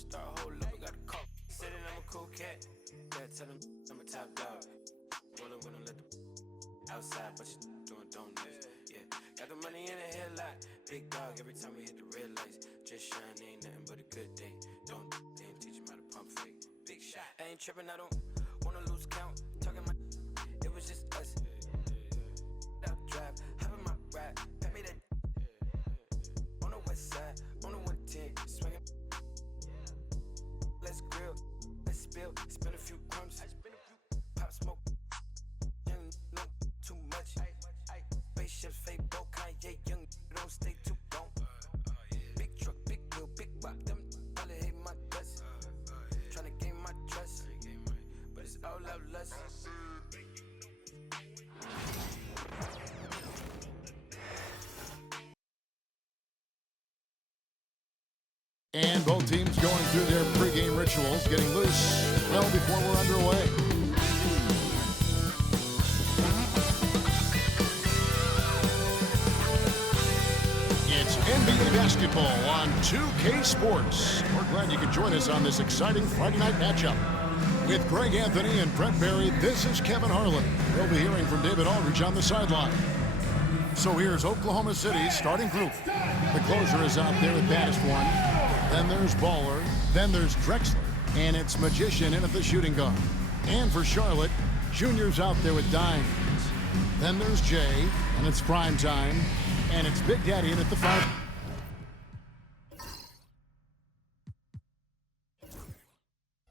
superstar, hold up, I got a call. Said that I'm a cool cat. Gotta tell them I'm a top dog. Rollin' when I let the outside, but you doing donuts. Yeah, got the money in the headlight. Big dog every time we hit the red lights. Just shine, ain't nothing but a good day. Don't teach him how to pump fake. Big shot. I ain't tripping, I don't wanna lose count. Talking my, it was just us. Up drive, hop in my ride, pat me that. On the west side, on the 110, swinging. Let's grill, let's spill, spin a few crumbs. Pop smoke, young, no, too much. Spaceships, fake boat, Kanye, young, don't stay too long. Big truck, big wheel, big rock, them probably hate my guts. Tryna gain my trust, but it's all love lust. And both teams going through their pregame rituals, getting loose well before we're underway. It's NBA basketball on 2K Sports. We're glad you could join us on this exciting Friday night matchup. With Greg Anthony and Brett Barry, this is Kevin Harlan. We'll be hearing from David Aldridge on the sideline. So here's Oklahoma City's starting group. The closer is out there at baddest one. Then there's Baller. Then there's Drexler. And it's Magician in at the shooting guard. And for Charlotte, Junior's out there with Dimes. Then there's Jay, and it's prime time. And it's Big Daddy in at the 5.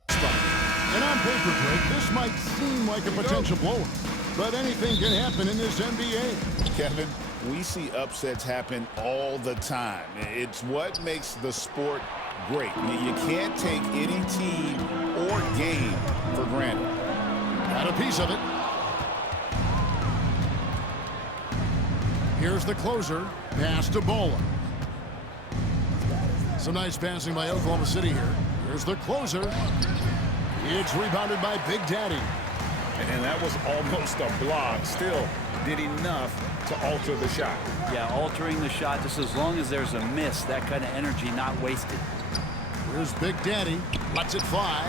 And on paper, Greg, this might seem like a potential blowout. But anything can happen in this NBA. Kevin, we see upsets happen all the time. It's what makes the sport great. You can't take any team or game for granted. Got a piece of it. Here's the closer. Pass to Bola. Some nice passing by Oklahoma City here. Here's the closer. It's rebounded by Big Daddy. And that was almost a block. Still did enough to alter the shot. Yeah, altering the shot just as long as there's a miss. That kind of energy not wasted. Here's Big Daddy. Lets it fly.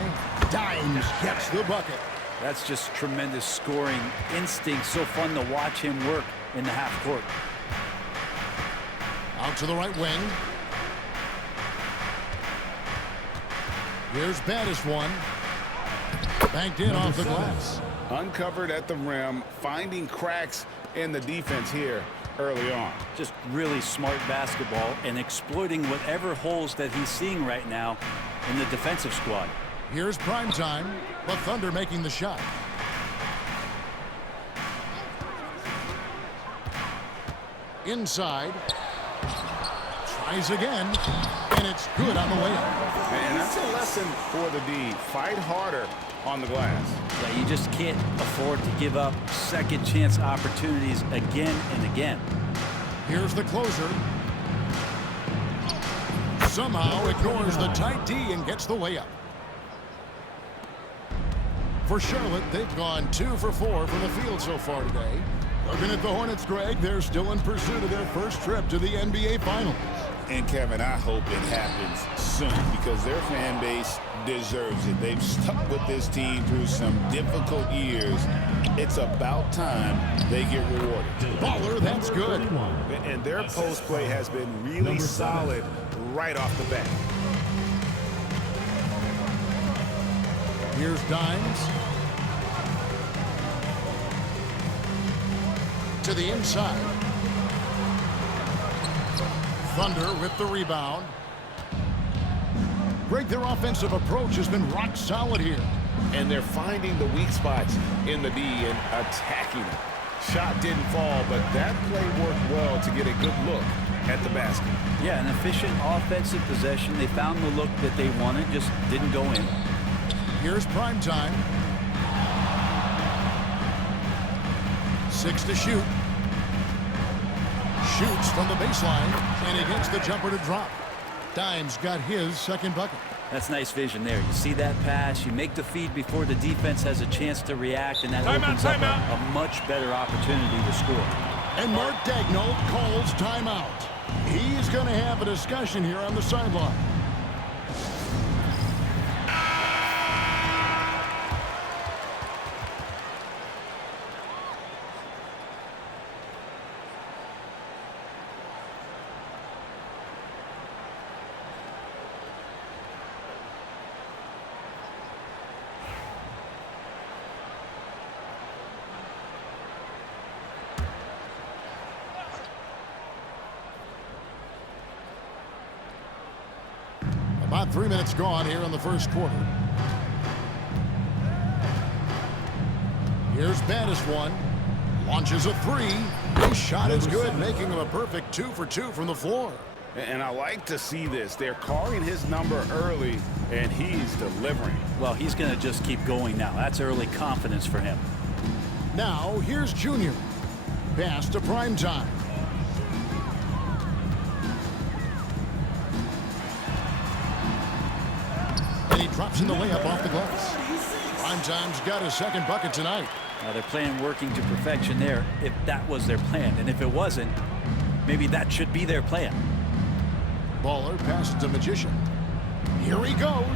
Dimes gets the bucket. That's just tremendous scoring instinct. So fun to watch him work in the half court. Out to the right wing. Here's baddest one. Banked in off the glass. Uncovered at the rim, finding cracks in the defense here early on. Just really smart basketball and exploiting whatever holes that he's seeing right now in the defensive squad. Here's prime time. The Thunder making the shot. Inside. Tries again. And it's good on the way up. And that's a lesson for the D. Fight harder on the glass. Yeah, you just can't afford to give up second chance opportunities again and again. Here's the closer. Somehow ignores the tight D and gets the way up. For Charlotte, they've gone 2 for 4 from the field so far today. Looking at the Hornets, Greg, they're still in pursuit of their first trip to the NBA Finals. And Kevin, I hope it happens soon because their fan base deserves it. They've stuck with this team through some difficult years. It's about time they get rewarded. Baller, that's good. And their post play has been really solid right off the bat. Here's Dimes. To the inside. Thunder with the rebound. Greg, their offensive approach has been rock solid here. And they're finding the weak spots in the D and attacking it. Shot didn't fall, but that play worked well to get a good look at the basket. Yeah, an efficient offensive possession. They found the look that they wanted, just didn't go in. Here's prime time. 6 to shoot. Shoots from the baseline, and he gets the jumper to drop. Dimes got his second bucket. That's nice vision there. You see that pass, you make the feed before the defense has a chance to react, and that opens up a much better opportunity to score. And Mark Daigneault calls timeout. He's going to have a discussion here on the sideline. About 3 minutes gone here in the first quarter. Here's Baddest one. Launches a three. His shot is good, making him a perfect 2 for 2 from the floor. And I like to see this. They're calling his number early, and he's delivering. Well, he's going to just keep going now. That's early confidence for him. Now, here's Junior. Pass to Primetime. And he drops in the layup off the glass. Primetime's got his second bucket tonight. Now they're playing working to perfection there, if that was their plan. And if it wasn't, maybe that should be their plan. Baller passes to Magician. Here he goes.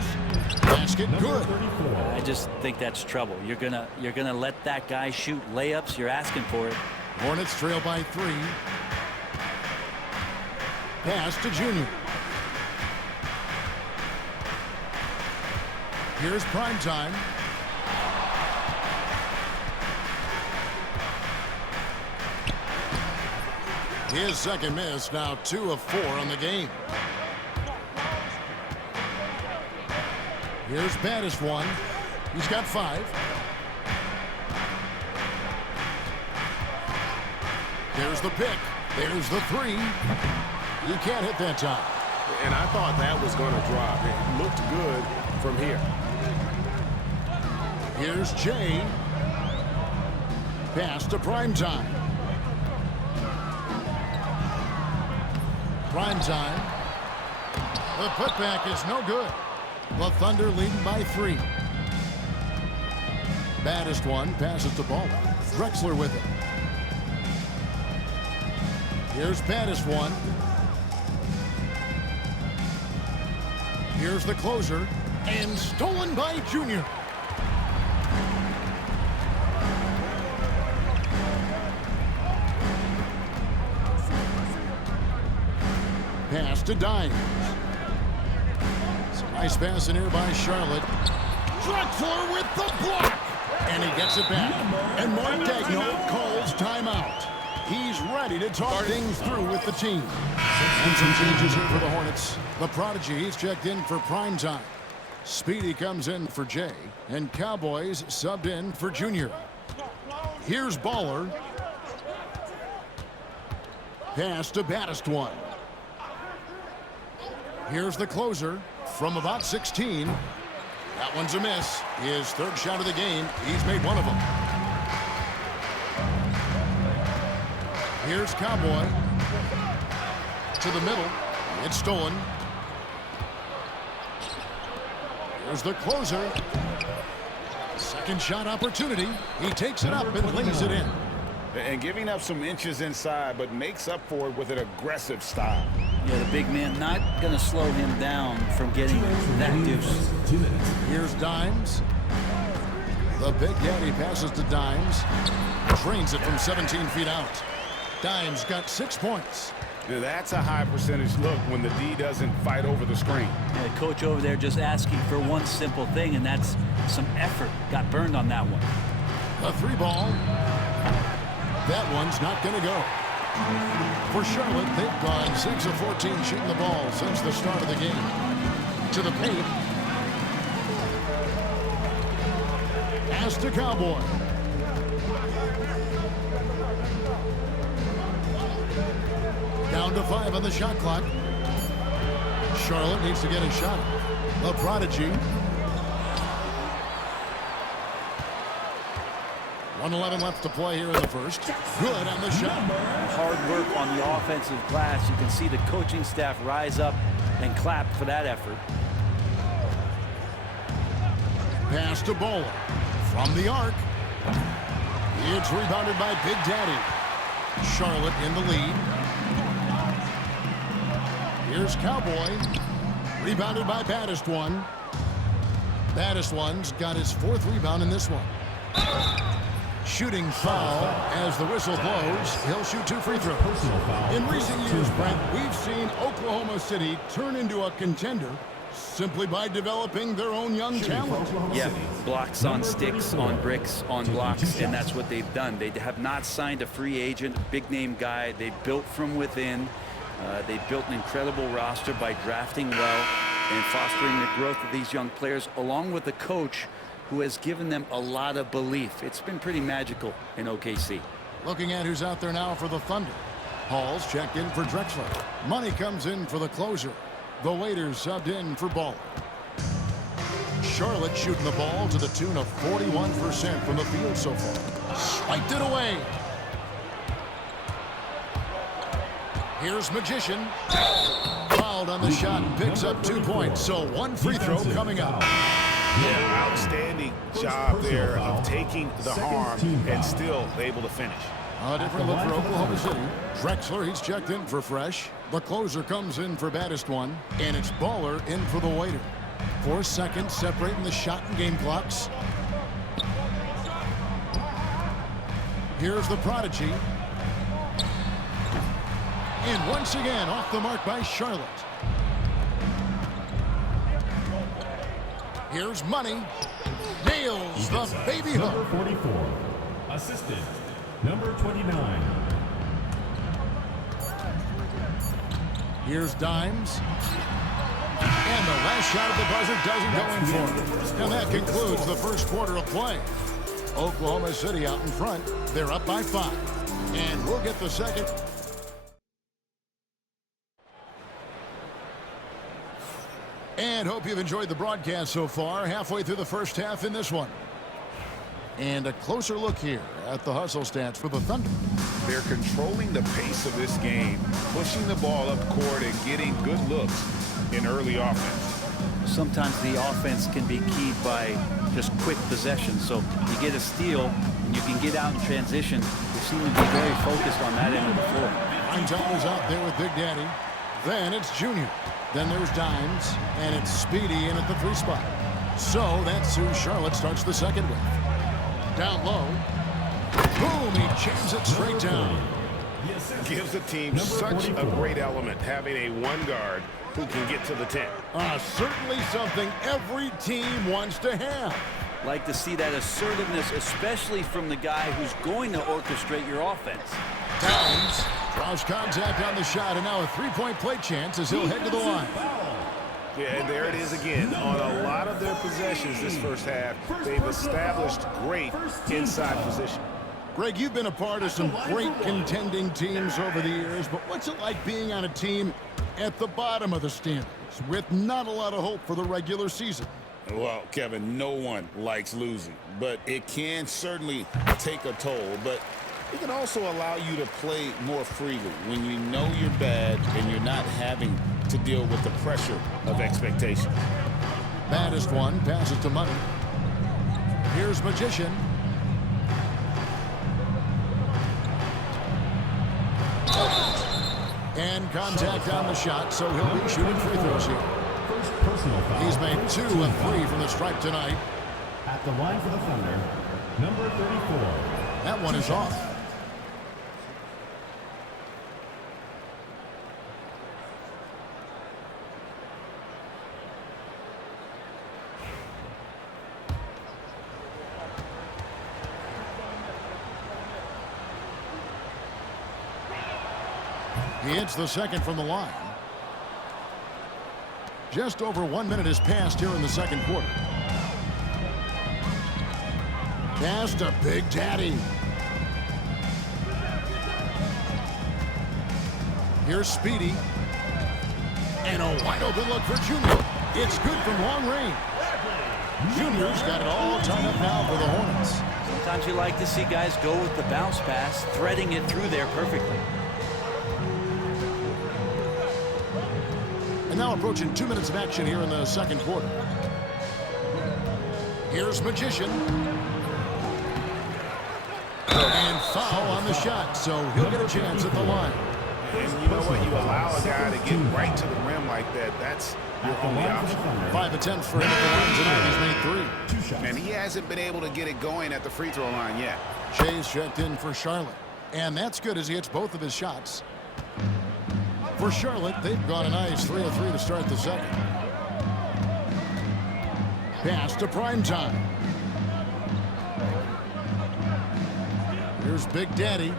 Basket good. I just think that's trouble. You're gonna let that guy shoot layups. You're asking for it. Hornets trail by 3. Pass to Junior. Here's Primetime. His second miss, now 2 of 4 on the game. Here's Baddest one. He's got 5. There's the pick. There's the 3. You can't hit that time. And I thought that was going to drop. It looked good from here. Here's Jay. Pass to Primetime. Primetime. The putback is no good. The Thunder leading by 3. Baddest one passes to Ball. Drexler with it. Here's Baddest one. Here's the closer. And stolen by Junior. Pass to Dimes. Some nice pass in here by Charlotte. Drexler with the block. And he gets it back. And Mark Daigneault calls timeout. He's ready to talk things through with the team. And some changes here for the Hornets. The Prodigy, he's checked in for Primetime. Speedy comes in for Jay. And Cowboys subbed in for Junior. Here's Baller. Pass to Baddest one. Here's the closer from about 16. That one's a miss. His third shot of the game. He's made one of them. Here's Cowboy. To the middle. It's stolen. Here's the closer. Second shot opportunity. He takes it up and lays it in. And giving up some inches inside, but makes up for it with an aggressive style. Yeah, the big man not going to slow him down from getting that deuce. Here's Dimes. The Big Daddy passes to Dimes. Drains it from 17 feet out. Dimes got 6 points. Now that's a high percentage look when the D doesn't fight over the screen. Yeah, the coach over there just asking for one simple thing, and that's some effort. Got burned on that one. A 3 ball. That one's not going to go. For Charlotte, they've gone 6 of 14 shooting the ball since the start of the game. To the paint. Pass to Cowboy. Down to 5 on the shot clock. Charlotte needs to get a shot. The Prodigy. 1:11 left to play here in the first. Good on the shot. Hard work on the offensive glass. You can see the coaching staff rise up and clap for that effort. Pass to Bowler. From the arc. It's rebounded by Big Daddy. Charlotte in the lead. Here's Cowboy. Rebounded by Baddest one. Baddest one's got his 4th rebound in this one. Shooting foul as the whistle blows. He'll shoot 2 free throws. In recent years, Brent, we've seen Oklahoma City turn into a contender simply by developing their own young talent. Yeah, blocks on sticks, on bricks, on blocks, and that's what they've done. They have not signed a free agent, big-name guy. They built from within. They built an incredible roster by drafting well. and fostering the growth of these young players, along with the coach who has given them a lot of belief. It's been pretty magical in OKC. Looking at who's out there now for the Thunder. Hall's checked in for Drexler. Money comes in for the closer. The waiters subbed in for Baller. Charlotte shooting the ball to the tune of 41% from the field so far. Swiped it away. Here's Magician. Fouled on the shot and picks up 2 points. So one free throw coming up. Yeah, outstanding job there of taking the harm and still able to finish. A different look for Oklahoma City. Drexler, he's checked in for Fresh. The closer comes in for baddest one. And it's Baller in for the waiter. 4 seconds separating the shot and game clocks. Here's the Prodigy. And once again, off the mark by Charlotte. Here's Money. Nails the baby hook. Number 44. Assistant. Number 29. Here's Dimes. And the last shot of the buzzer doesn't go in for him. And that concludes the first quarter of play. Oklahoma City out in front. They're up by 5. And we'll get the second. And hope you've enjoyed the broadcast so far. Halfway through the first half in this one. And a closer look here at the hustle stats for the Thunder. They're controlling the pace of this game, pushing the ball up court and getting good looks in early offense. Sometimes the offense can be keyed by just quick possession. So you get a steal and you can get out in transition. They seem to be very focused on that end of the floor. Einzahler's out there with Big Daddy. Then it's Junior. Then there's Dimes. And it's Speedy in at the 3 spot. So that's who Charlotte starts the second with. Down low. Boom, he jams it straight down. Gives the team such a great element, having a 1 guard who can get to the 10. Certainly something every team wants to have. Like to see that assertiveness, especially from the guy who's going to orchestrate your offense. Downs draws contact on the shot, and now a 3-point play chance as he'll head to the line. Yeah, and there it is again. On a lot of their possessions this first half, they've established great inside position. Greg, you've been a part of some great contending teams over the years, but what's it like being on a team at the bottom of the standings with not a lot of hope for the regular season? Well, Kevin, no one likes losing, but it can certainly take a toll. But it can also allow you to play more freely when you know you're bad and you're not having to deal with the pressure of expectation. Baddest one passes to Money. Here's Magician. And contact on the shot, so he'll be shooting free throws here. He's made 2 of 3 from the stripe tonight. At the line for the Thunder, number 34. That one is off. He hits the second from the line. Just over 1 minute has passed here in the second quarter. Pass to Big Daddy. Here's Speedy. And a wide open look for Junior. It's good from long range. Junior's got it all tied up now for the Hornets. Sometimes you like to see guys go with the bounce pass, threading it through there perfectly. And now approaching 2 minutes of action here in the second quarter. Here's Magician. And foul on the shot, so he'll get a chance at the line. And you know what? You allow a guy to get right to the rim like that. That's your only option. 5 attempts for him at the line tonight. He's made 3. And he hasn't been able to get it going at the free throw line yet. Shay's checked in for Charlotte. And that's good as he hits both of his shots. For Charlotte, they've got a nice 3 of 3 to start the second. Pass to Primetime. Here's Big Daddy.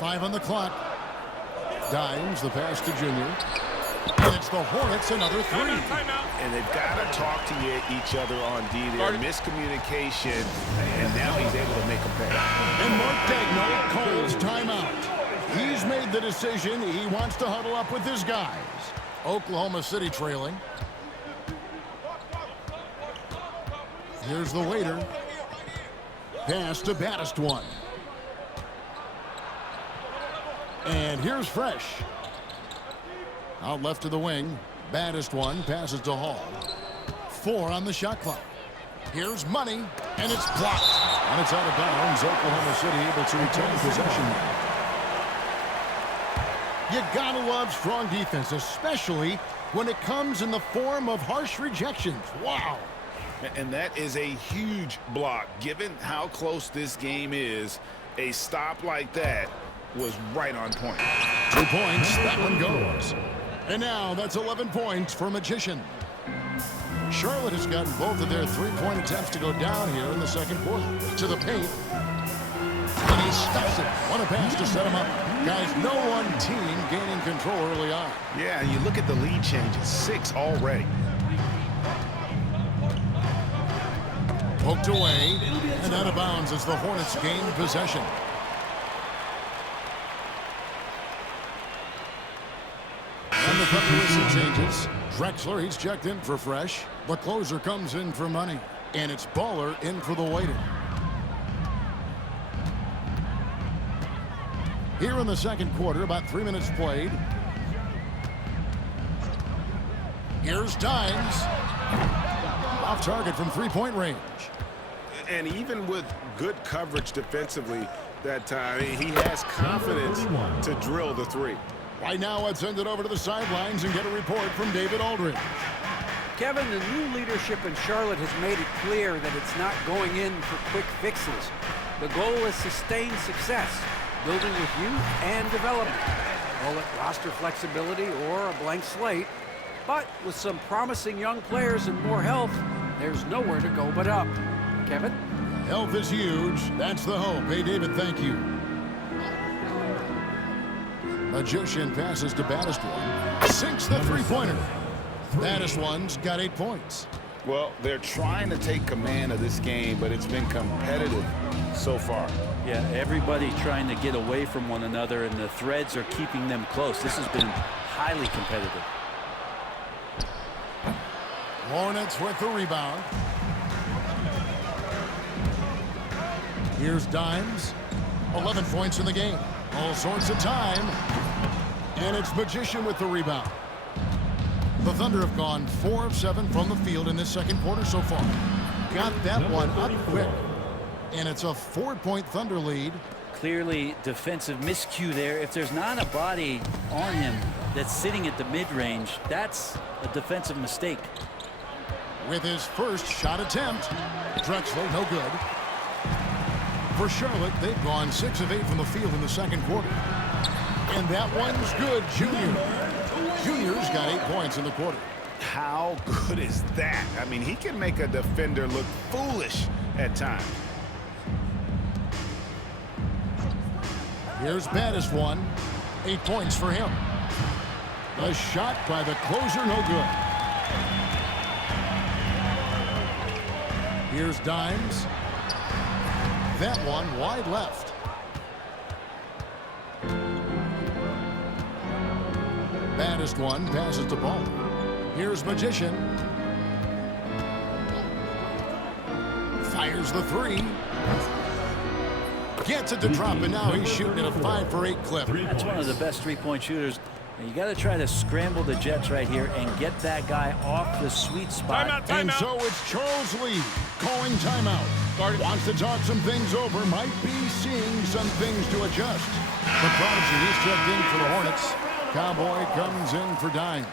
5 on the clock. Dimes, the pass to Junior. And it's the Hornets, another three. And they've got to talk to each other on D. There's miscommunication, and now he's able to make a pay. And Mark Daigneault calls timeout. He's made the decision. He wants to huddle up with his guys. Oklahoma City trailing. Here's the waiter. Pass to Baddest one. And here's Fresh. Out left to the wing. Baddest one passes to Hall. 4 on the shot clock. Here's Money, and it's blocked. And it's out of bounds. Oklahoma City able to retain possession. You gotta love strong defense, especially when it comes in the form of harsh rejections. Wow. And that is a huge block. Given how close this game is, a stop like that was right on point. 2 points. That one goes. And now that's 11 points for Magician. Charlotte has gotten both of their three-point attempts to go down here in the second quarter. To the paint. And he stuffs it. What a pass to set him up. Guys, no one team gaining control early on. Yeah, you look at the lead changes. 6 already. Poked away. And out of bounds as the Hornets gain possession. And the Thunder with some changes. Drexler, he's checked in for Fresh. The closer comes in for Money. And it's Baller in for the waiter. Here in the second quarter, about 3 minutes played. Here's Dimes. Off target from three-point range. And even with good coverage defensively that time, he has confidence to drill the three. Right now, let's send it over to the sidelines and get a report from David Aldridge. Kevin, the new leadership in Charlotte has made it clear that it's not going in for quick fixes. The goal is sustained success, building with youth and development. Call it roster flexibility or a blank slate. But with some promising young players and more health, there's nowhere to go but up. Kevin? Health is huge. That's the hope. Hey, David, thank you. Magician passes to Baddest one. Sinks the three-pointer. Baddest one's got 8 points. Well, they're trying to take command of this game, but it's been competitive so far. Yeah, everybody trying to get away from one another, and the threads are keeping them close. This has been highly competitive. Hornets with the rebound. Here's Dimes. 11 points in the game. All sorts of time. And it's Magician with the rebound. The Thunder have gone 4 of 7 from the field in this second quarter so far. Got that one up quick. And it's a 4-point Thunder lead. Clearly defensive miscue there. If there's not a body on him that's sitting at the mid-range, that's a defensive mistake. With his first shot attempt, Drexler, no good. For Charlotte, they've gone 6 of 8 from the field in the second quarter. And that one's good, Junior. Junior's got 8 points in the quarter. How good is that? I mean, he can make a defender look foolish at times. Here's Baddest one. 8 points for him. A shot by the closer, no good. Here's Dimes. That one wide left. Baddest one passes to Ball. Here's Magician. Fires the three. Gets it to drop, and now he's shooting at a 5-for-8 clip. That's one of the best three-point shooters. And you got to try to scramble the Jets right here and get that guy off the sweet spot. And so it's Charles Lee calling timeout. Wants to talk some things over. Might be seeing some things to adjust. The Prodigy, he's checked in for the Hornets. Cowboy comes in for Dimes.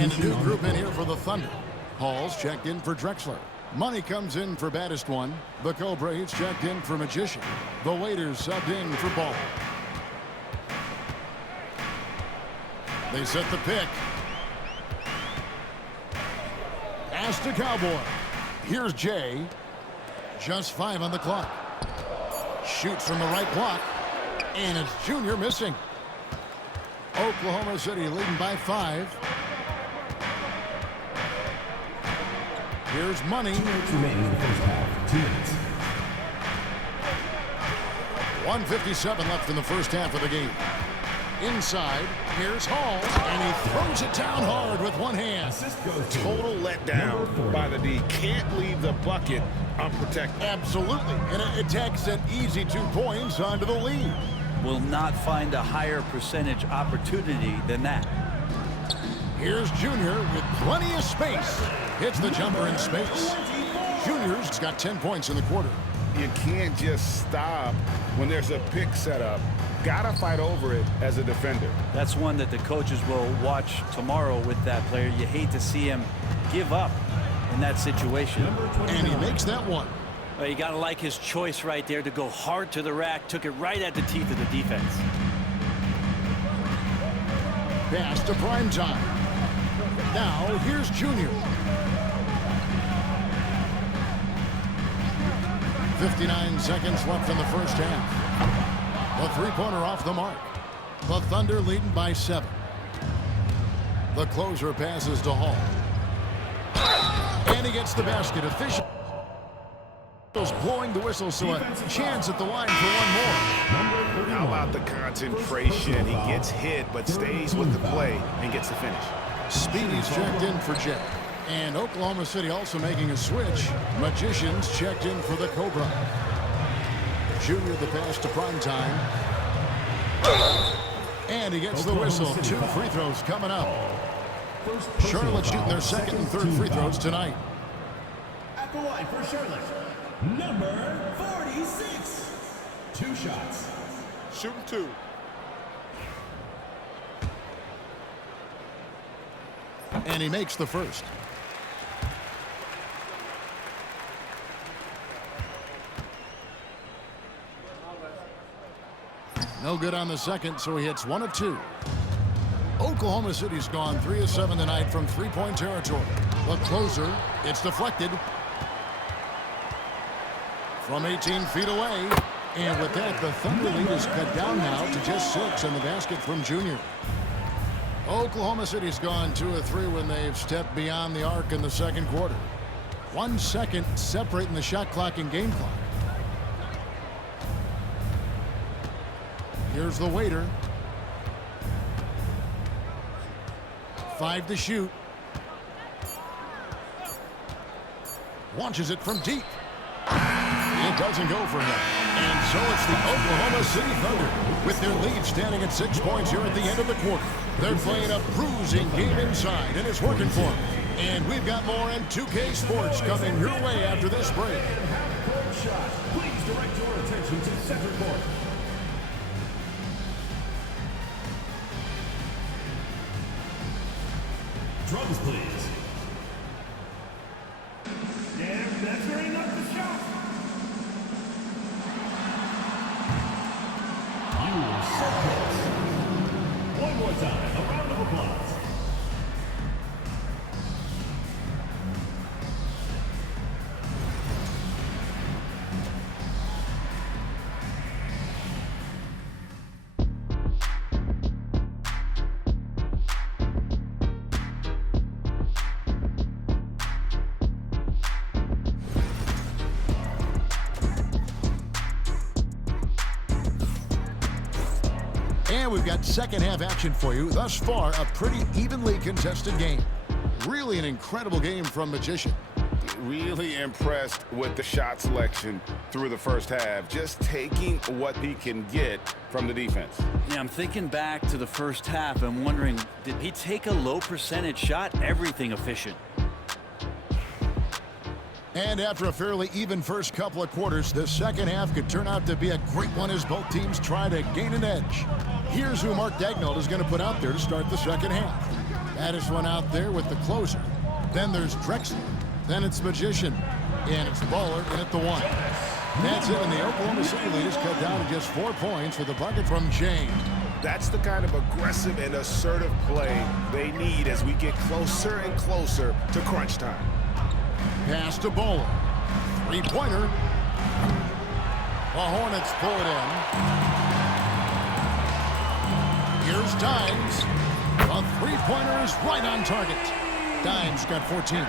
And a new group in here for the Thunder. Hall's checked in for Drexler. Money comes in for Baddest one. The Cobra, he's checked in for Magician. The Waiters subbed in for Ball. They set the pick. Pass to Cowboy. Here's Jay. Just 5 on the clock. Shoots from the right block. And it's Junior missing. Oklahoma City leading by 5. Here's Money. 2 minutes remaining in the first half. 2 minutes. 1:57 left in the first half of the game. Inside, here's Hall, and he throws it down hard with one hand. Assist goes to Total letdown by the D. Can't leave the bucket unprotected. Absolutely, and it takes an easy 2 points onto the lead. Will not find a higher percentage opportunity than that. Here's Junior with plenty of space. Hits the jumper in space. Junior's got 10 points in the quarter. You can't just stop when there's a pick set up. Gotta fight over it as a defender. That's one that the coaches will watch tomorrow with that player. You hate to see him give up in that situation. And he makes that one. Well, you got to like his choice right there to go hard to the rack. Took it right at the teeth of the defense. Pass to prime time. Now here's Junior. 59 seconds left in the first half. The three-pointer off the mark. The Thunder leading by 7. The closer passes to Hall. And he gets the basket. Officials blowing the whistle, so a chance at the line for one more. How about the concentration? He gets hit, but stays with the play and gets the finish. Speedy's checked in for Jet. And Oklahoma City also making a switch. Magicians checked in for the Cobra. Junior the pass to prime time. And he gets the whistle. 2 free throws coming up. Charlotte shooting their second and third free throws tonight. At the line for Charlotte, number 46. 2 shots. Shooting 2. And he makes the first. No good on the second, so he hits 1 of 2. Oklahoma City's gone 3 of 7 tonight from three-point territory. The closer, it's deflected from 18 feet away. And with that, the Thunder lead is cut down now to just 6 in the basket from Junior. Oklahoma City's gone 2 of 3 when they've stepped beyond the arc in the second quarter. 1 second separating the shot clock and game clock. Here's the waiter. 5 to shoot. Launches it from deep. It doesn't go for him. And so it's the Oklahoma City Thunder with their lead standing at 6 points here at the end of the quarter. They're playing a bruising game inside, and it's working for them. And we've got more in 2K Sports coming your way after this break. Shot. Please direct your attention to center court. Drums, please. And measuring up the shot. You are so close. One more time, a round of applause. And we've got second half action for you. Thus far, a pretty evenly contested game. Really an incredible game from Magician. Really impressed with the shot selection through the first half. Just taking what he can get from the defense. Yeah, I'm thinking back to the first half and wondering, did he take a low percentage shot? Everything efficient. And after a fairly even first couple of quarters, the second half could turn out to be a great one as both teams try to gain an edge. Here's who Mark Daigneault is going to put out there to start the second half. Addis went out there with the closer. Then there's Drexler. Then it's Magician. And it's Baller in at the 1. That's it, and the Oklahoma City lead is cut down to just 4 points with a bucket from James. That's the kind of aggressive and assertive play they need as we get closer and closer to crunch time. Pass to Bowler. Three-pointer. The Hornets pull it in. Here's Dimes. A three-pointer is right on target. Dimes got 14.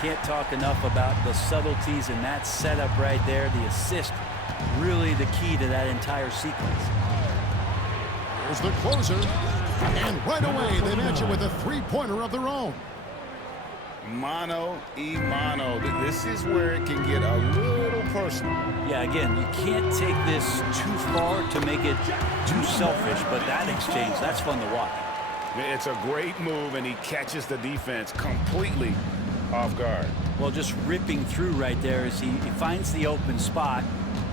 Can't talk enough about the subtleties in that setup right there. The assist, really the key to that entire sequence. Here's the closer. And right away, they match it with a three-pointer of their own. Mano y mano. This is where it can get a little personal. Yeah, again, you can't take this too far to make it too selfish, but that exchange, that's fun to watch. It's a great move, and he catches the defense completely off guard. Well, just ripping through right there as he finds the open spot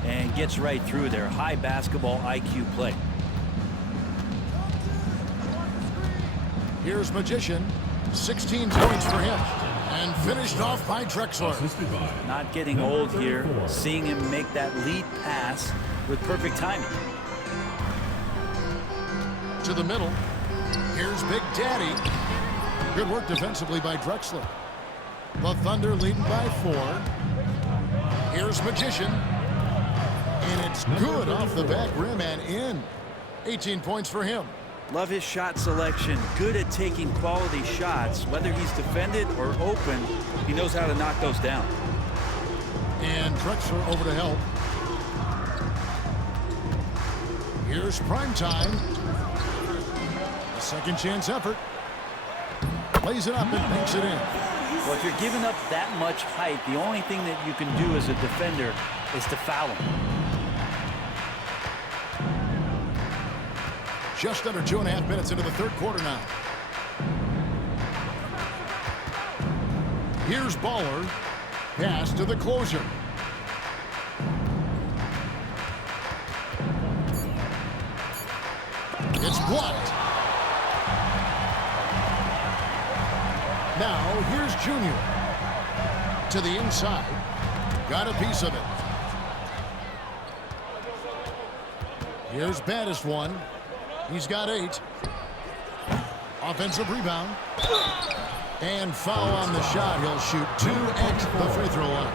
and gets right through there. High basketball IQ play. Here's Magician. 16 points for him. And finished off by Drexler. Not getting old here. Seeing him make that lead pass with perfect timing. To the middle. Here's Big Daddy. Good work defensively by Drexler. The Thunder leading by 4. Here's Magician. And it's good off the back rim and in. 18 points for him. Love his shot selection. Good at taking quality shots. Whether he's defended or open, he knows how to knock those down. And Drexler over to help. Here's Primetime. A second chance effort. Plays it up and banks it in. Well, if you're giving up that much height, the only thing that you can do as a defender is to foul him. Just under 2.5 minutes into the third quarter now. Here's Baller. Pass to the closer. It's blocked. Now here's Junior. To the inside. Got a piece of it. Here's Baddest one. He's got 8. Offensive rebound. And foul on the shot. He'll shoot 2 at the free throw line.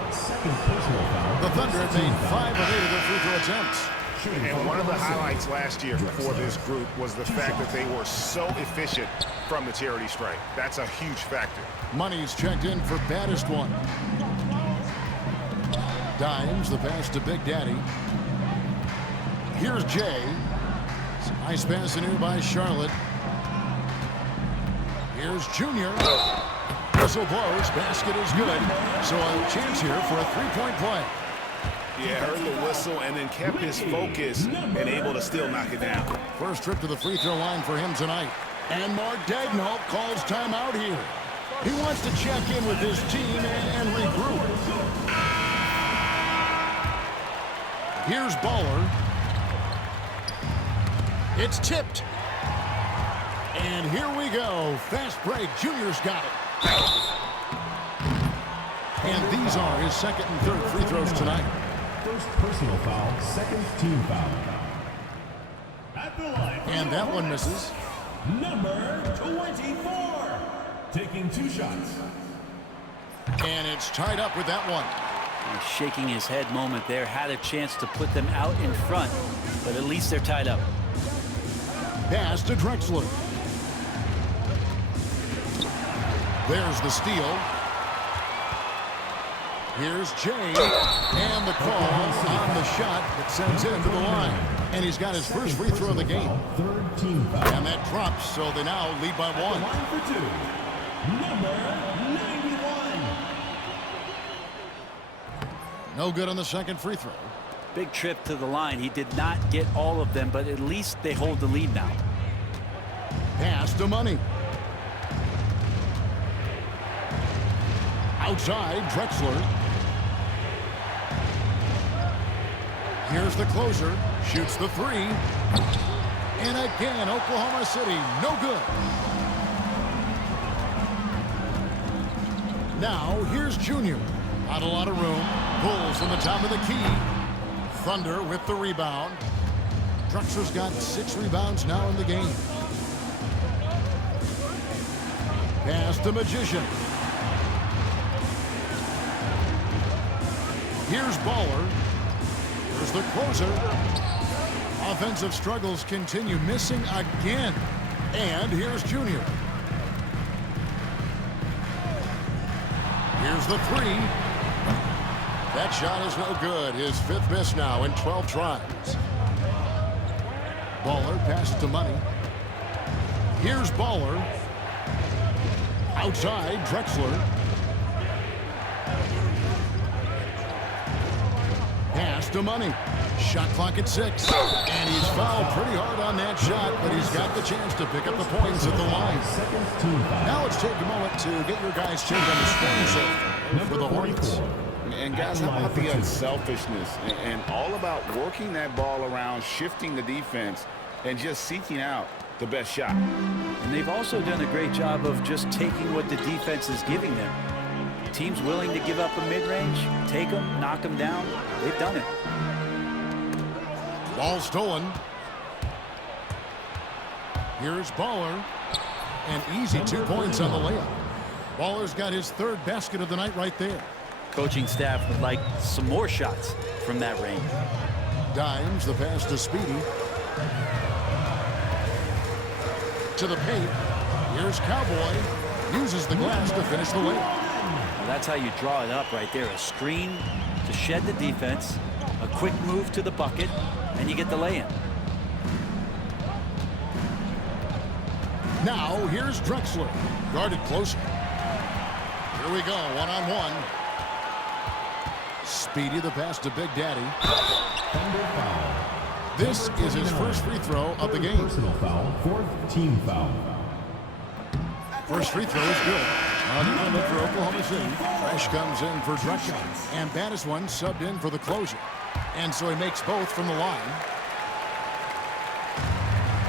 The Thunder have made 5 of 8 of their free throw attempts. And one of the highlights last year for this group was the fact that they were so efficient from the charity stripe. That's a huge factor. Money's checked in for Baddest one. Dimes, the pass to Big Daddy. Here's Jay. Nice pass in here by Charlotte. Here's Junior. Whistle blows. Basket is good. So a chance here for a three-point play. Yeah, heard the whistle and then kept his focus and able to still knock it down. First trip to the free throw line for him tonight. And Mark Daigneault calls timeout here. He wants to check in with his team and regroup. Here's Baller. It's tipped. And here we go. Fast break. Junior's got it. And these are his second and third free throws tonight. First personal foul, second team foul. At the line. And that one misses. Number 24. Taking 2 shots. And it's tied up with that one. Shaking his head moment there. Had a chance to put them out in front, but at least they're tied up. Pass to Drexler. There's the steal. Here's Jay. And the call on the shot that sends him to the line. And he's got his first free throw of the game. Third team foul. And that drops, so they now lead by 1. Line for 2. Number 91. No good on the second free throw. Big trip to the line. He did not get all of them, but at least they hold the lead now. Pass to Money. Outside, Drexler. Here's the closer. Shoots the 3. And again, Oklahoma City, no good. Now, here's Junior. Not a lot of room. Pulls from the top of the key. Thunder with the rebound. Drexler's got 6 rebounds now in the game. Pass to Magician. Here's Baller. Here's the closer. Offensive struggles continue. Missing again. And here's Junior. Here's the three. That shot is no good. His 5th miss now in 12 tries. Baller passes to Money. Here's Baller. Outside, Drexler. Pass to Money. Shot clock at 6. And he's fouled pretty hard on that shot, but he's got the chance to pick up the points at the line. Now let's take a moment to get your guys' take on the scoring shift for the Hornets. And guys, how about the unselfishness and all about working that ball around, shifting the defense, and just seeking out the best shot. And they've also done a great job of just taking what the defense is giving them. Teams willing to give up a mid-range, take them, knock them down. They've done it. Ball stolen. Here's Baller. And easy 2 points on the layup. Baller's got his 3rd basket of the night right there. Coaching staff would like some more shots from that range. Dimes, the pass to Speedy. To the paint. Here's Cowboy. Uses the glass to finish the layup. Well, that's how you draw it up right there. A screen to shed the defense, a quick move to the bucket, and you get the lay-in. Now, here's Drexler. Guarded closer. Here we go, one-on-one. Speedy, the pass to Big Daddy. This is his first free throw of the game. Personal foul, 4th team foul. First free throw is good. On the limit for Oklahoma City. Fresh comes in for Drexler. And Battis one subbed in for the closer. And so he makes both from the line.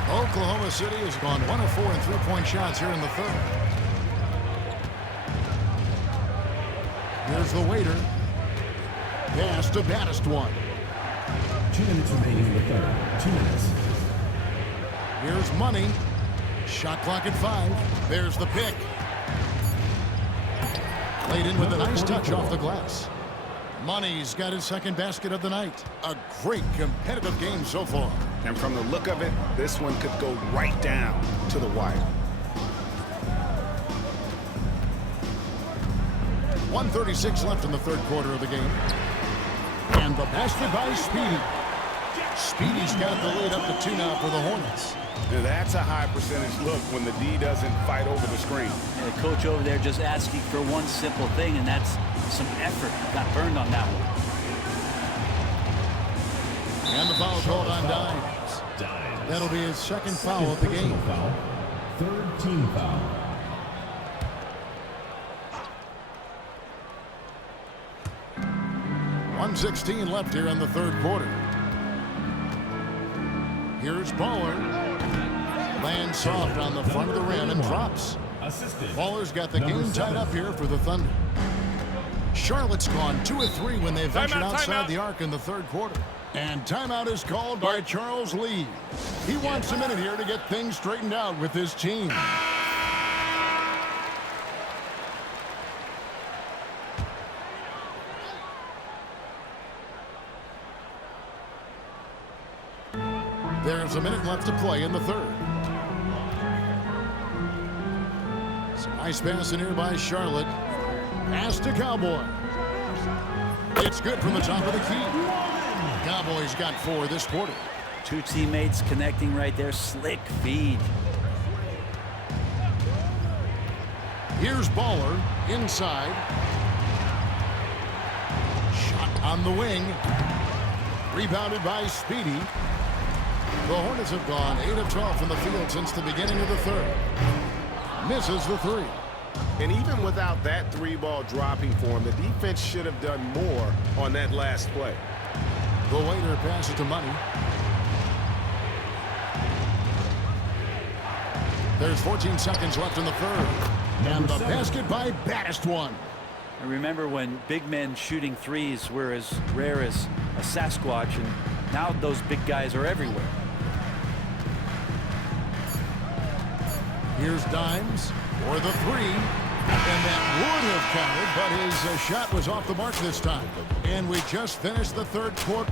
Oklahoma City has gone 1 of 4 in three-point shots here in the 3rd. Here's the waiter. Pass to Battis one. 2 minutes remaining in the 3rd. 2 minutes. Here's Money. Shot clock at 5. There's the pick. Laid in with a nice touch off the glass. Money's got his 2nd basket of the night. A great competitive game so far. And from the look of it, this one could go right down to the wire. 1:36 left in the 3rd quarter of the game. And the basket by Speedy. Speedy's got the lead up to 2 now for the Hornets. Now that's a high percentage look when the D doesn't fight over the screen. And the coach over there just asking for one simple thing, and that's some effort. Got burned on that one. And the foul called on Dimes. That'll be his 2nd foul of the game. Foul, 3rd team foul. .116 left here in the 3rd quarter. Here's Baller. Lands soft on the front of the rim and drops. Baller's got the game tied up here for the Thunder. Charlotte's gone 2 of 3 when they ventured outside the arc in the 3rd quarter. And timeout is called by Charles Lee. He wants a minute here to get things straightened out with his team. There's a minute left to play in the 3rd. Some nice passing here by Charlotte. Pass to Cowboy. It's good from the top of the key. Cowboys got 4 this quarter. 2 teammates connecting right there. Slick feed. Here's Baller inside. Shot on the wing. Rebounded by Speedy. The Hornets have gone 8 of 12 from the field since the beginning of the 3rd. Misses the 3. And even without that 3-ball dropping for him, the defense should have done more on that last play. The waiter passes to Money. There's 14 seconds left in the 3rd. And the basket by Battis one. And remember when big men shooting threes were as rare as a Sasquatch, and now those big guys are everywhere. Here's Dimes for the 3. And that would have counted, but his shot was off the mark this time. And we just finished the 3rd quarter.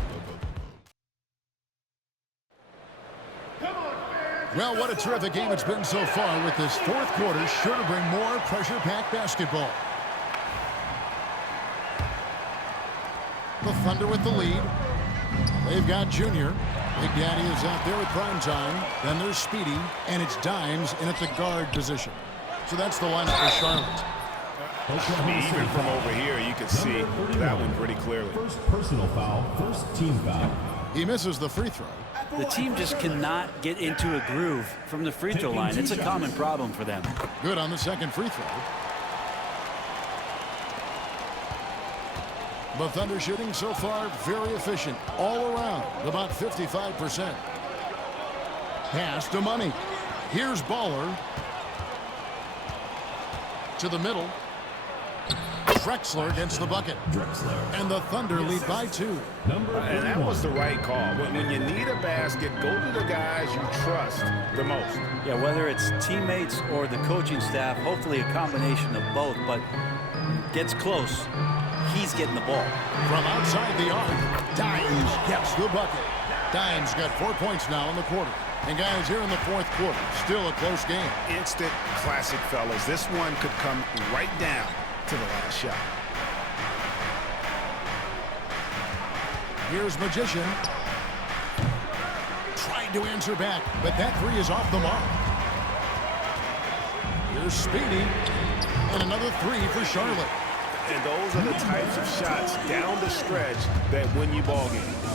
Well, what a terrific game it's been so far, with this fourth quarter sure to bring more pressure-packed basketball. The Thunder with the lead. They've got Junior. Big Daddy is out there with prime time. Then there's Speedy, and it's Dimes in at the guard position. So that's the lineup for Charlotte. I mean, even from over here, you can see that one pretty clearly. First personal foul, first team foul. He misses the free throw. The team just cannot get into a groove from the free throw line. It's a common problem for them. Good on the second free throw. The Thunder shooting so far very efficient all around, about 55%. Pass to Money. Here's Baller. To the middle. Drexler against the bucket. And the Thunder lead by 2. And that was the right call. When you need a basket, go to the guys you trust the most. Yeah, whether it's teammates or the coaching staff, hopefully a combination of both, but gets close, he's getting the ball. From outside the arc, Dimes gets the bucket. Dimes got 4 points now in the quarter. And guys, here in the fourth quarter, still a close game. Instant classic, fellas. This one could come right down to the last shot. Here's Magician. Trying to answer back, but that three is off the mark. Here's Speedy. And another three for Charlotte. And those are the types of shots down the stretch that win you ball games.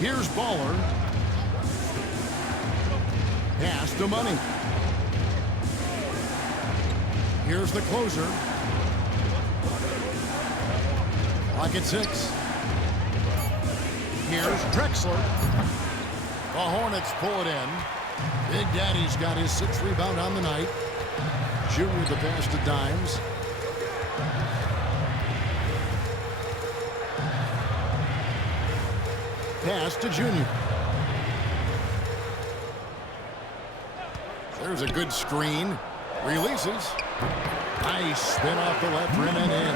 Here's Baller. Pass to Money. Here's the closer. Clock at 6. Here's Drexler. The Hornets pull it in. Big Daddy's got his 6th rebound on the night. Junior the pass to Dimes. Pass to Junior. There's a good screen. Releases. Nice spin off the left rim and in.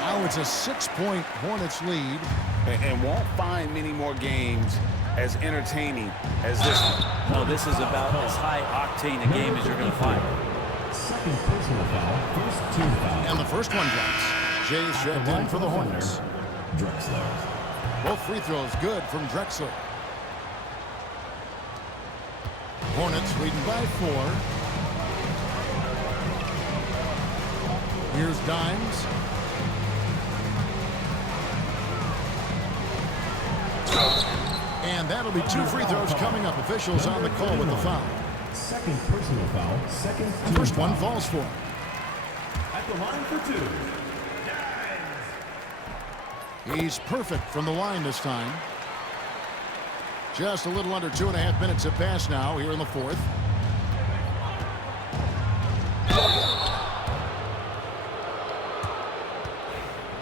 Now it's a 6-point Hornets lead. And won't find many more games as entertaining as this one. No, this is about as high octane a game as you're going to find. Second personal foul, first team foul. And the first one drops. Jay's checked in for the Hornets. Drexler. Both free throws good from Drexler. Hornets leading by 4. Here's Dimes. And that'll be 2 free throws coming up. Officials on the call with the foul. Second personal foul, second team First one foul. falls for him. At the line for 2. He's perfect from the line this time. Just a little under 2.5 minutes have passed now here in the fourth.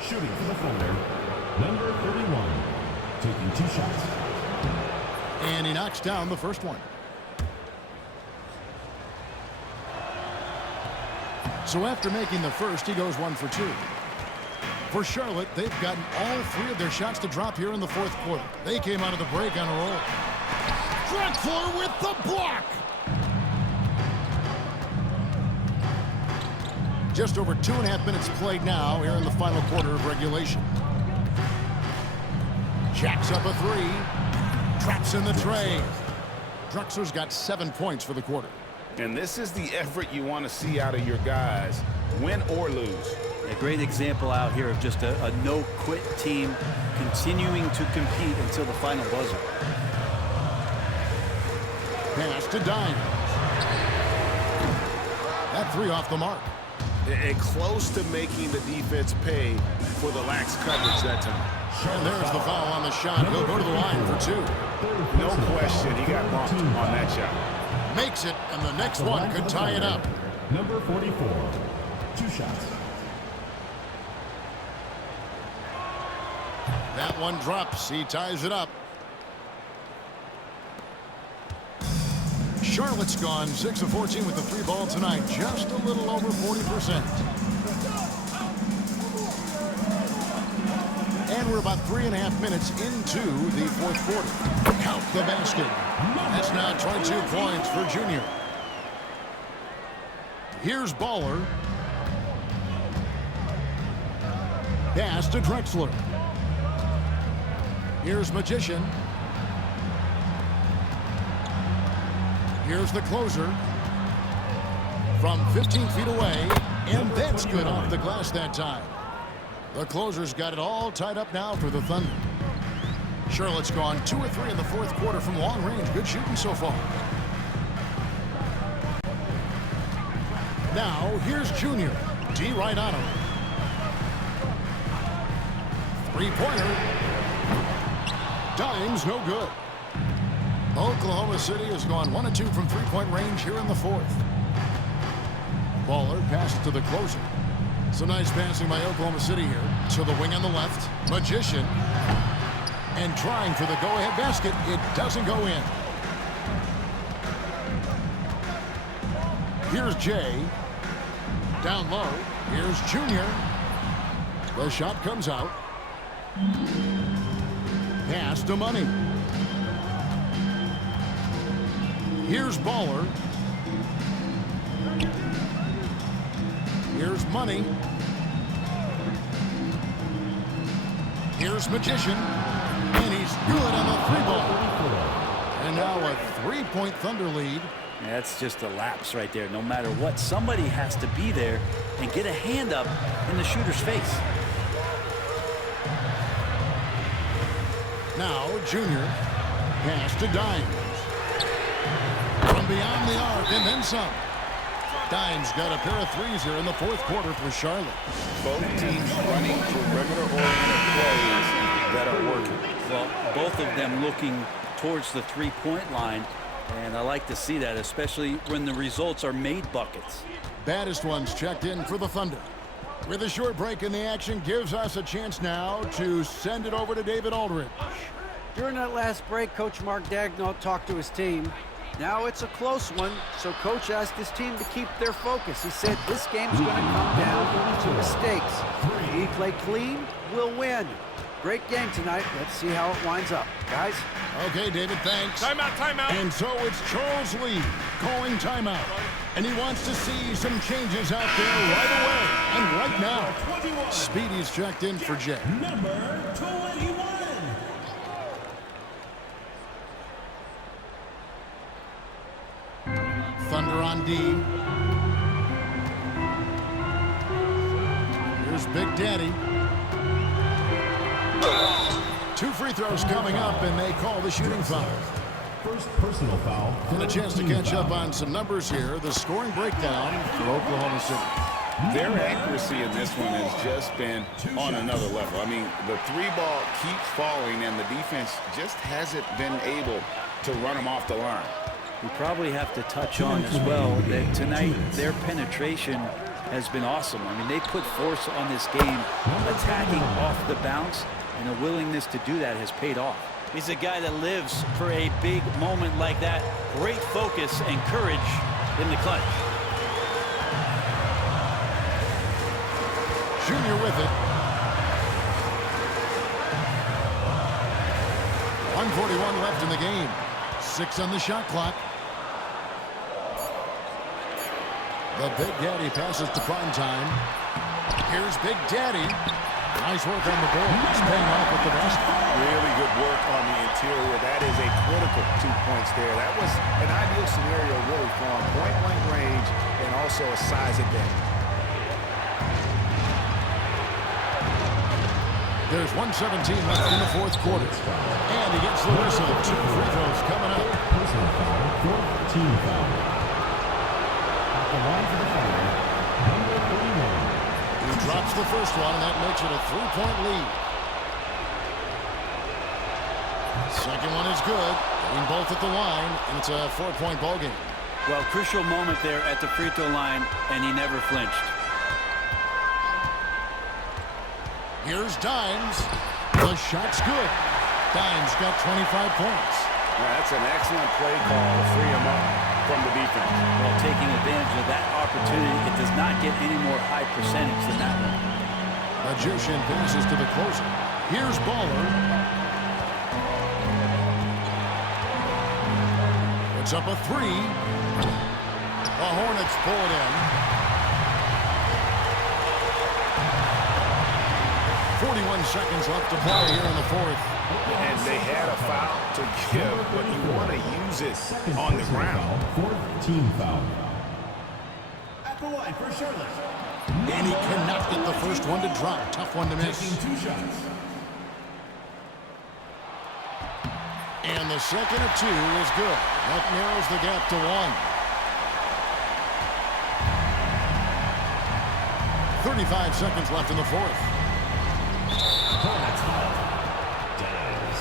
Shooting for the Thunder, number 31, taking 2 shots. And he knocks down the first one. So after making the first, he goes 1 for 2. For Charlotte, they've gotten all 3 of their shots to drop here in the fourth quarter. They came out of the break on a roll. Drexler with the block. Just over 2.5 minutes played now here in the final quarter of regulation. Jacks up a 3. Traps in the tray. Drexler's got 7 points for the quarter. And this is the effort you want to see out of your guys, win or lose. A great example out here of just a no-quit team continuing to compete until the final buzzer. Pass to Dimes. That 3 off the mark. And close to making the defense pay for the lax coverage that time. And there's the foul on the shot. He'll go to the line for 2. No question, he got bumped on that shot. Makes it, and the next one could tie it up. Number 44, 2 shots. That one drops. He ties it up. Charlotte's gone 6 of 14 with the 3 ball tonight. Just a little over 40%. And we're about 3.5 minutes into the fourth quarter. Count the basket. That's now 22 points for Junior. Here's Baller. Pass to Drexler. Here's Magician. Here's the closer. From 15 feet away. And that's good off the glass that time. The closer's got it all tied up now for the Thunder. Charlotte's gone 2 or 3 in the fourth quarter from long range. Good shooting so far. Now, here's Junior. D right on him. Three-pointer. Dime's no good. Oklahoma City has gone 1 of 2 from three-point range here in the fourth. Baller passes to the closer. Some nice passing by Oklahoma City here. To the wing on the left. Magician. And trying for the go-ahead basket. It doesn't go in. Here's Jay. Down low. Here's Junior. The shot comes out. Pass to Money. Here's Baller. Here's Money. Here's Magician. And he's good on the three ball. And now a 3-point Thunder lead. That's just a lapse right there. No matter what, somebody has to be there and get a hand up in the shooter's face. Now, Junior. Pass to Dimes. From beyond the arc and then some. Dimes got a pair of threes here in the fourth quarter for Charlotte. Both teams running perimeter-oriented plays that are working. Well, both of them looking towards the three-point line, and I like to see that, especially when the results are made buckets. Baddest ones checked in for the Thunder. With a short break in the action, gives us a chance now to send it over to David Aldridge. During that last break, Coach Mark Daigneault talked to his team. Now it's a close one, so Coach asked his team to keep their focus. He said this game's going to come down to mistakes. If we play clean, we'll win. Great game tonight. Let's see how it winds up. Guys? Okay, David, thanks. Timeout, timeout. And so it's Charles Lee calling timeout. And he wants to see some changes out there right away and right now. Speedy's checked in for Jay. Number 21. Thunder on D. Here's Big Daddy. 2 free throws coming up, and they call the shooting foul. First personal foul. And a chance to catch up on some numbers here. The scoring breakdown for Oklahoma City. Their accuracy in this one has just been on another level. I mean, the three ball keeps falling, and the defense just hasn't been able to run them off the line. We probably have to touch on as well that tonight their penetration has been awesome. I mean, they put force on this game, attacking off the bounce, and a willingness to do that has paid off. He's a guy that lives for a big moment like that. Great focus and courage in the clutch. Junior with it. 1:41 left in the game. 6 on the shot clock. The Big Daddy passes to prime time. Here's Big Daddy. Nice work on the board. He's paying off with the basket. Really good work on the interior. That is a critical 2 points there. That was an ideal scenario really for him. Point-blank range and also a size advantage. There's 1:17 left in the fourth quarter. And he gets the whistle. 2 free throws coming up. Personal foul. Fourth team foul. At the line for the foul, number 31. He drops the first one, and that makes it a 3-point lead. Second one is good. Getting both at the line, and it's a 4-point ball game. Well, crucial moment there at the free throw line, and he never flinched. Here's Dimes. The shot's good. Dimes got 25 points. That's an excellent play call to free him up from the defense. Well, taking advantage of that opportunity, it does not get any more high percentage than that one. Magician passes to the closer. Here's Baller. It's up a 3. The Hornets pull it in. 41 seconds left to play here in the fourth. And they had a foul to give, but you want to use it on the ground. Fourth team foul. At the line for Charlotte. And he cannot get the first one to drop. Tough one to miss. Taking 2 shots. And the second of 2 is good. That narrows the gap to 1. 35 seconds left in the fourth. Hornets foul. Dimes.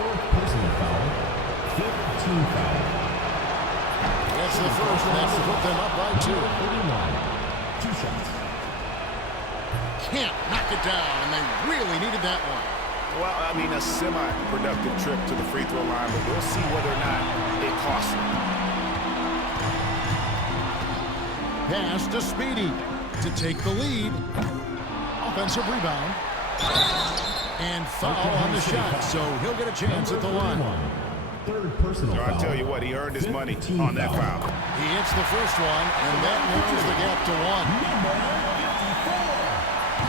Fourth personal foul. Fifth team foul. That's the first, and that will put them up by 2. 2 shots. Can't knock it down, and they really needed that one. Well, I mean, a semi-productive trip to the free throw line, but we'll see whether or not it costs him. Pass to Speedy to take the lead. Offensive rebound. And foul on the shot, so he'll get a chance at the line. Third personal foul. I'll tell you what, he earned his money on that foul. He hits the first one, and that narrows the gap to 1.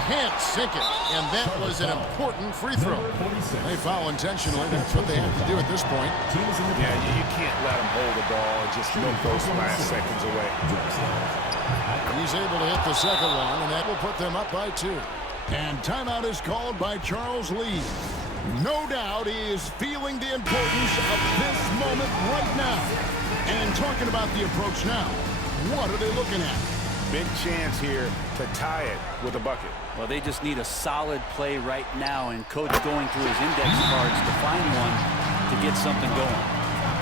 Can't sink it, and that was an important free throw. They foul intentionally. That's what they have to do at this point. Yeah, you can't let him hold the ball and just milk those last seconds away. He's able to hit the second one, and that will put them up by 2. And timeout is called by Charles Lee. No doubt he is feeling the importance of this moment right now. And talking about the approach now, what are they looking at? Big chance here to tie it with a bucket. Well, they just need a solid play right now, and Coach going through his index cards to find one to get something going.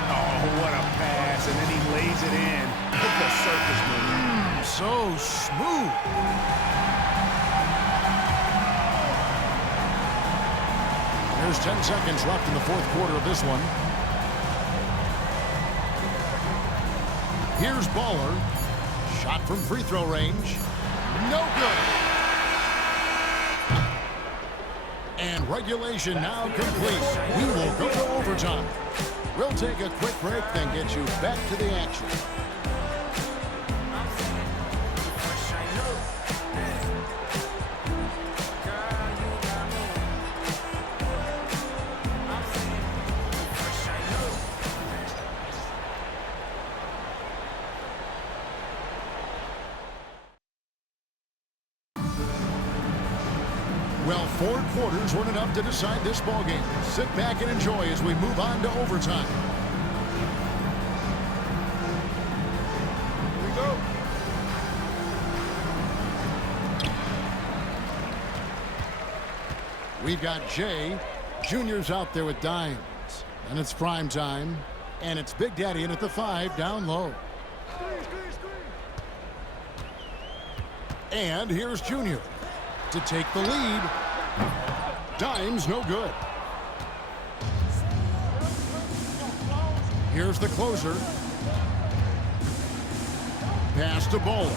Oh, what a pass, and then he lays it in with the surface move. So smooth. There's 10 seconds left in the fourth quarter of this one. Here's Baller. Shot from free throw range. No good. And regulation now complete. We will go to overtime. We'll take a quick break, then get you back to the action. Well, 4 quarters weren't enough to decide this ballgame. Sit back and enjoy as we move on to overtime. Here we go. We've got Jay. Junior's out there with Dimes. And it's prime time. And it's Big Daddy in at the 5, down low. And here's Junior to take the lead. Dimes no good. Here's the closer. Pass to Bowler.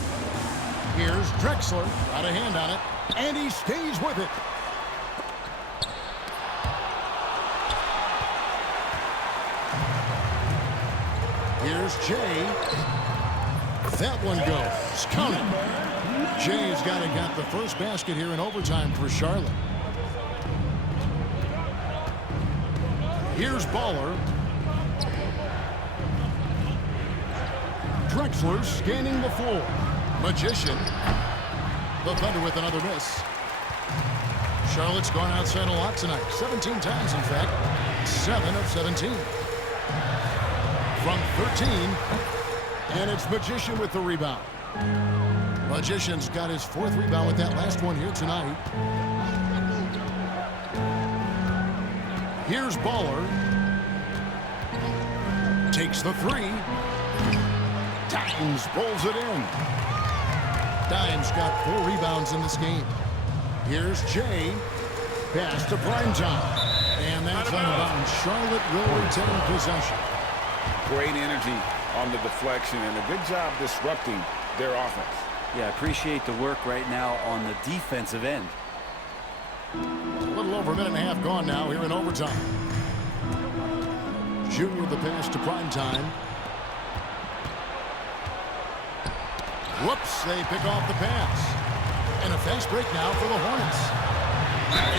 Here's Drexler. Got a hand on it. And he stays with it. Here's Jay. That one goes. Count it. Jay's got the first basket here in overtime for Charlotte. Here's Baller. Drexler scanning the floor. Magician. The Thunder with another miss. Charlotte's gone outside a lot tonight. 17 times, in fact. 7 of 17. From 13. And it's Magician with the rebound. Magician's got his 4th rebound with that last one here tonight. Here's Baller. Takes the 3. Dimes pulls it in. Dimes got 4 rebounds in this game. Here's Jay. Pass to Primetime. And that's out of bounds. Charlotte will retain possession. Great energy on the deflection and a good job disrupting their offense. Yeah, I appreciate the work right now on the defensive end. A little over a minute and a half gone now here in overtime. Junior the pass to prime time. Whoops, they pick off the pass. And a fast break now for the Hornets.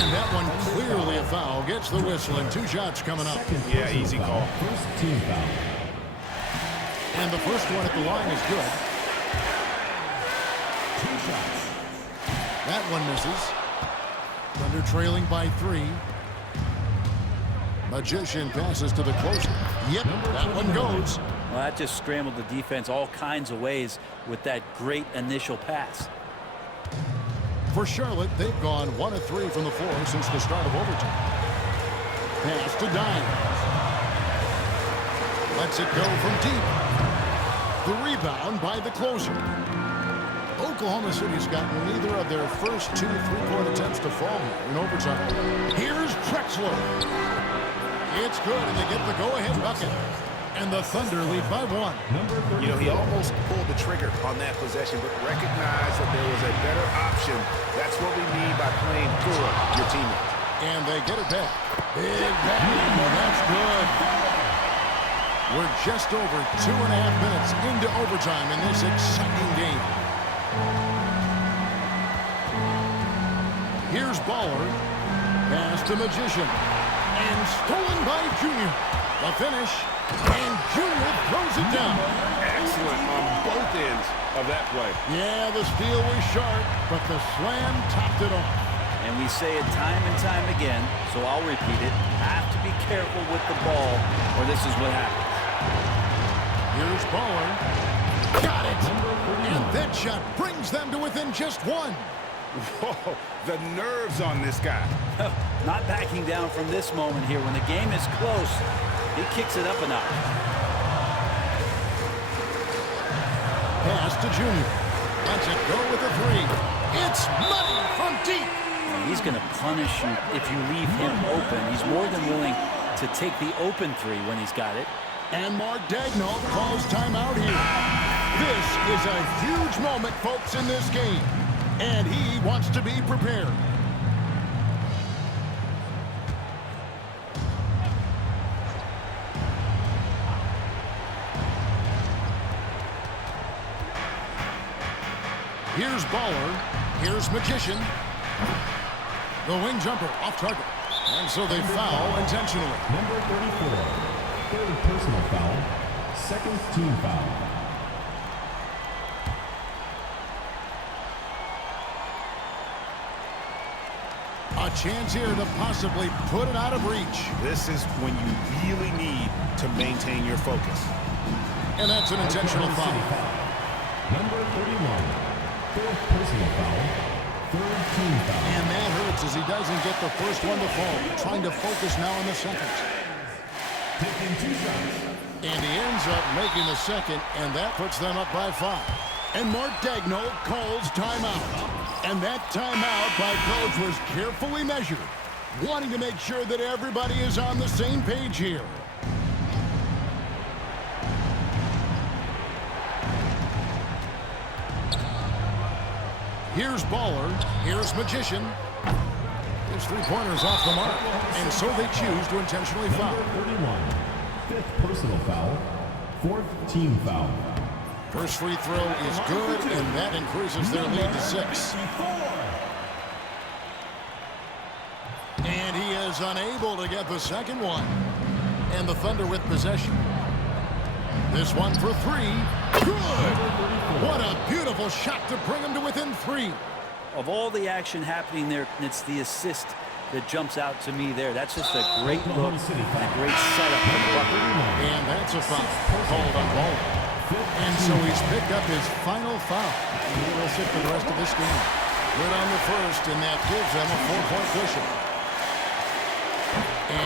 And that one clearly a foul. Gets the whistle and 2 shots coming up. Yeah, easy call. First team foul. And the first one at the line is good. 2 shots. That one misses. Thunder trailing by 3. Magician passes to the closer. Yep, that one goes. Well, that just scrambled the defense all kinds of ways with that great initial pass. For Charlotte, they've gone 1 of 3 from the floor since the start of overtime. Pass to Dines. Lets it go from deep. The rebound by the closer. Oklahoma City's gotten neither of their first 2 3-point attempts to fall here in overtime. Here's Drexler. It's good, and they get the go-ahead bucket. And the Thunder lead by 1. You know, he almost pulled the trigger on that possession, but recognized that there was a better option. That's what we mean by playing for your teammates. And they get it back. Big bang. That's good. We're just over 2.5 minutes into overtime in this exciting game. Here's Baller. Pass to Magician. And stolen by Junior. The finish. And Junior throws it down. Excellent on both ends of that play. Yeah, the steal was sharp, but the slam topped it off. And we say it time and time again, so I'll repeat it. Have to be careful with the ball, or this is what happens. Here's Baller. Got it. And that shot brings them to within just 1. Whoa, the nerves on this guy. Not backing down from this moment here. When the game is close, he kicks it up a notch. Pass to Junior. Lets it go with a 3. It's money from deep. He's going to punish you if you leave him open. He's more than willing to take the open 3 when he's got it. And Mark Daigneault calls timeout here. This is a huge moment, folks, in this game. And he wants to be prepared. Here's Baller. Here's Magician. The wing jumper off target. And so they foul intentionally. Number 34. Third personal foul. Second team foul. A chance here to possibly put it out of reach. This is when you really need to maintain your focus. And that's an intentional foul. Number 31. Fourth personal foul. Third team foul. And that hurts as he doesn't get the first one to fall. Trying to focus now on the second. Taking 2 shots. And he ends up making the second, and that puts them up by 5. And Mark Daigneault calls timeout. And that timeout by Coach was carefully measured, wanting to make sure that everybody is on the same page here. Here's Baller. Here's Magician. His 3-pointers off the mark. And so they choose to intentionally foul. Number 31. Fifth personal foul. Fourth team foul. First free throw is good, and that increases their lead to 6. And he is unable to get the second one. And the Thunder with possession. This one for 3. Good! What a beautiful shot to bring him to within 3. Of all the action happening there, it's the assist that jumps out to me there. That's just a great look and a great setup for the bucket. And that's a foul called on Baller. And so he's picked up his final foul. And he will sit for the rest of this game. Good on the first, and that gives them a 4-point cushion.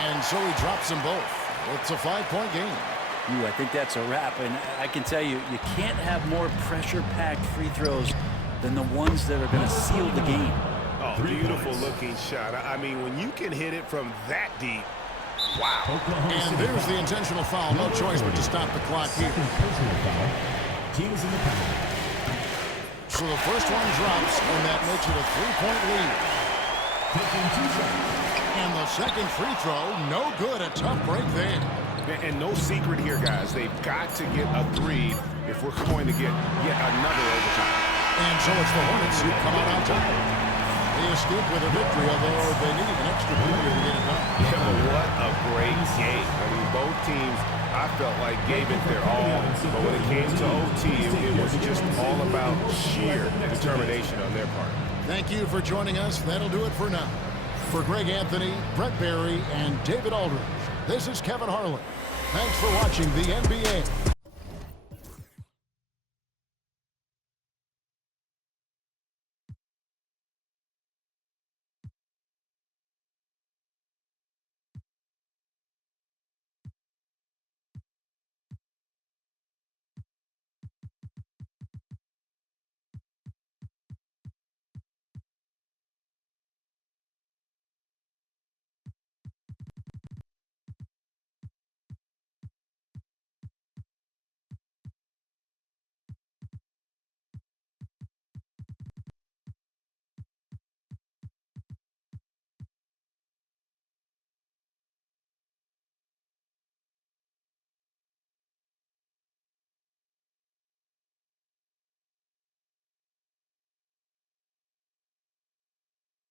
And so he drops them both. It's a 5-point game. I think that's a wrap, and I can tell you, you can't have more pressure-packed free throws than the ones that are going to seal the game. Oh, beautiful looking shot. I mean, when you can hit it from that deep, wow. And there's the intentional foul. No choice but to stop the clock here. Personal foul. Teams in the penalty. So the first one drops, and that makes it a 3-point lead. Taking 2 shots. And the second free throw, no good. A tough break there. And no secret here, guys. They've got to get a 3 if we're going to get yet another overtime. And so it's the Hornets who come out on top. They escape with a victory, although they need an extra period to get it done. Yeah, but what a great game. I mean, both teams, I felt like, gave it their all. But when it came to OT, it was just all about sheer determination on their part. Thank you for joining us. That'll do it for now. For Greg Anthony, Brett Barry, and David Aldridge, this is Kevin Harlan. Thanks for watching the NBA.